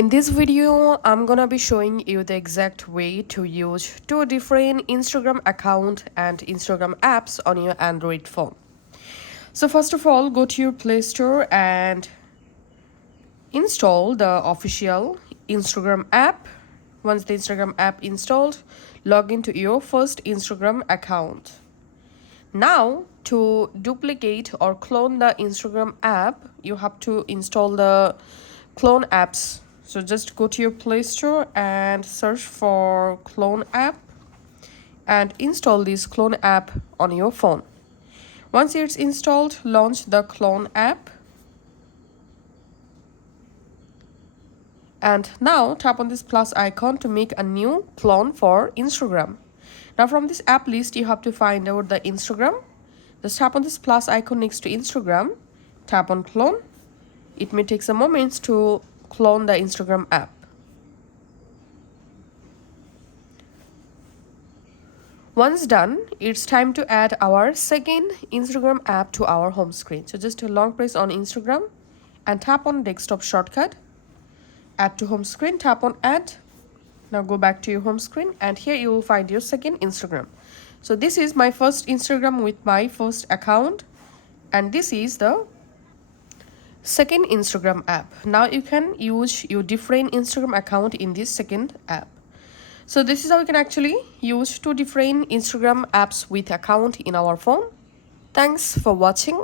In this video, I'm gonna be showing you the exact way to use two different Instagram account and Instagram apps on your Android phone. So first of all, go to your Play Store and install the official Instagram app. Once the Instagram app installed, log into your first Instagram account. Now, to duplicate or clone the Instagram app, you have to install the clone apps. So just go to your Play Store and search for clone app and install this clone app on your phone. Once it's installed, launch the clone app. And now tap on this plus icon to make a new clone for Instagram. Now from this app list, you have to find out the Instagram. Just tap on this plus icon next to Instagram. Tap on clone. It may take some moments to clone the Instagram app. Once done, it's time to add our second Instagram app to our home screen. So just long press on Instagram and tap on desktop shortcut. Add to home screen, tap on add. Now go back to your home screen and here you will find your second Instagram. So this is my first Instagram with my first account and this is the second Instagram app. Now you can use your different Instagram account in this second app. So this is how you can actually use two different Instagram apps with account in our phone. Thanks for watching.